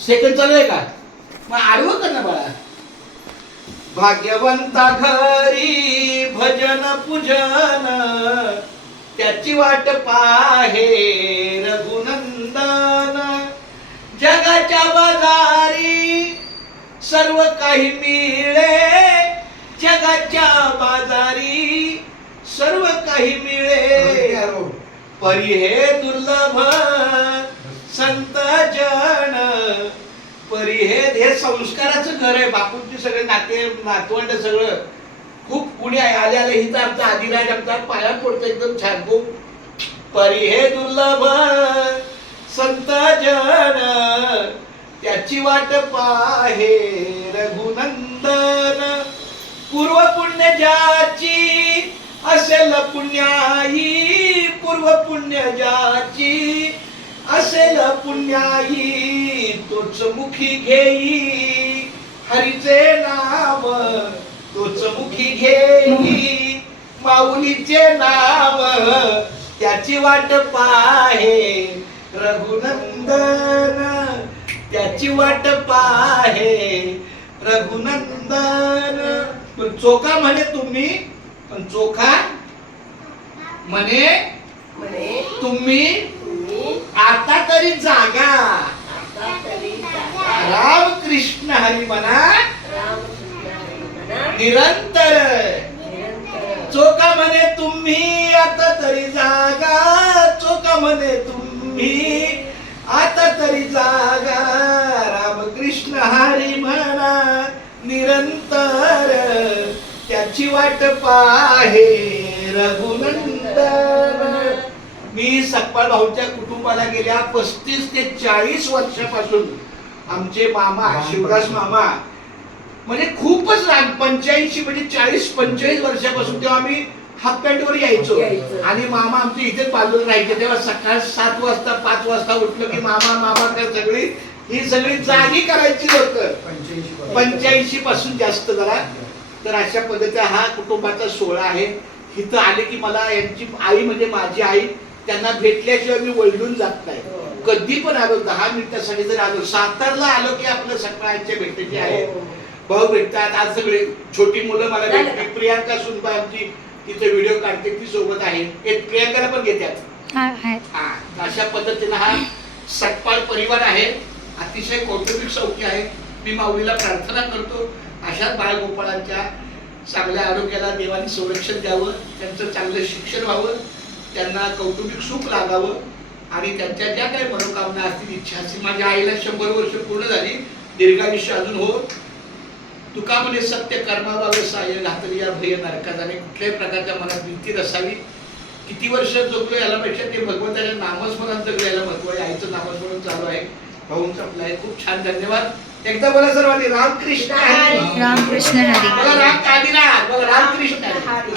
Second चालू आहे का? मग आडवं कर ना बाळा. भाग्यवंता घरी भजन पूजन त्याची वाट पाहे रघुनंदन. जगाच्या बाजारी सर्व काही मिळे, जगाच्या बाजारी सर्व काही मिळे, परी हे दुर्लभ संत जन. परी हे संस्काराचं घर आहे. बापूंचे सगळे नातवंड सगळं खूप पुणे आले आले. हिथं आमचा आदिराज आमचा पाया पडतो एकदम छान. खूप परी हे दुर्लभ संत जन त्याची वाट पाहे रघुनंदन. पूर्व पुण्य ज्याची असेल पुण्याई, पूर्व पुण्य ज्याची असेल पुण्याई, तोच मुखी घेई हरीचे नाम, तोच मुखी घेई माऊलीचे नाम. त्याची वाट पाहे रघुनंदन, त्याची वाट पाहे रघुनंदन. पण चोखा म्हणे तुम्ही, पण चोखा म्हणे तुम्ही आता तरी जागा. राम कृष्ण हरी म्हणा निरंतर. चोखा म्हणे तुम्ही आता तरी जागा, चोखा म्हणे तुम्ही आता तरी जागा. राम कृष्ण हरी म्हणा निरंतर, त्याची वाट पाहे रघुनंदन. मी सकपाळ भाऊच्या कुटुंबाला गेल्या 35 ते 40 वर्षापासून आमचे मामा शिवदास मामा म्हणजे खूपच लहान 85 म्हणजे 40-45 वर्षापासून तेव्हा आम्ही हाफ पॅन्टवर यायचो. आणि मामा आमचे इथेच बाजूला राहायचे. तेव्हा सकाळ 7 वाजता 5 वाजता उठलं की मामा मामा कर सगळी ही सगळी जागी करायची लोक. 85 पासून जास्त जरा. तर अशा पद्धतीचा हा कुटुंबाचा सोहळा आहे. इथं आले की मला यांची आई म्हणजे माझी आई त्यांना भेटल्याशिवाय मी वळून जात नाही. कधी पण आलो 10 मिनिटासाठी जरी आलो, सातारला आलो की आपलं सकाळच्या भेटायची आहे. भाऊ भेटतात. आज सगळे छोटी मुलं मला भेटली. प्रियांका सुनबाई आमची तिथे व्हिडिओ काढते ती सोबत आहे. प्रियांकाला पण घेतात. अशा पद्धतीने हा सकपाळ परिवार आहे. अतिशय कौटुंबिक सौख्य आहे. मी माऊलीला प्रार्थना करतो अशाच बाळगोपाळांच्या चांगल्या आरोग्याला देवाने संरक्षण द्यावं, त्यांचं चांगलं शिक्षण व्हावं, त्यांना कौटुंबिक सुख लागावं आणि त्यांच्या ज्या काही मनोकामना असतील, इच्छा असतील. माझ्या आईला 100 वर्ष पूर्ण झाली. दीर्घायुष्य अजून हो. तुका म्हणे सत्य कर्मावावे साय घातली या भय नरकात. आणि कुठल्याही प्रकारच्या मनात भीती नसावी. किती वर्ष जगलो यालापेक्षा ते भगवंताच्या नामस्मरण जगलो याला महत्व आहे. आईचं नामस्मरण चालू आहे. भाऊंचं आपलं आहे. खूप छान. धन्यवाद. एकदा बोला सर्वांनी रामकृष्ण हरी. रामकृष्ण हरी. बोला राम कादिनाथ. बोला रामकृष्ण हरी.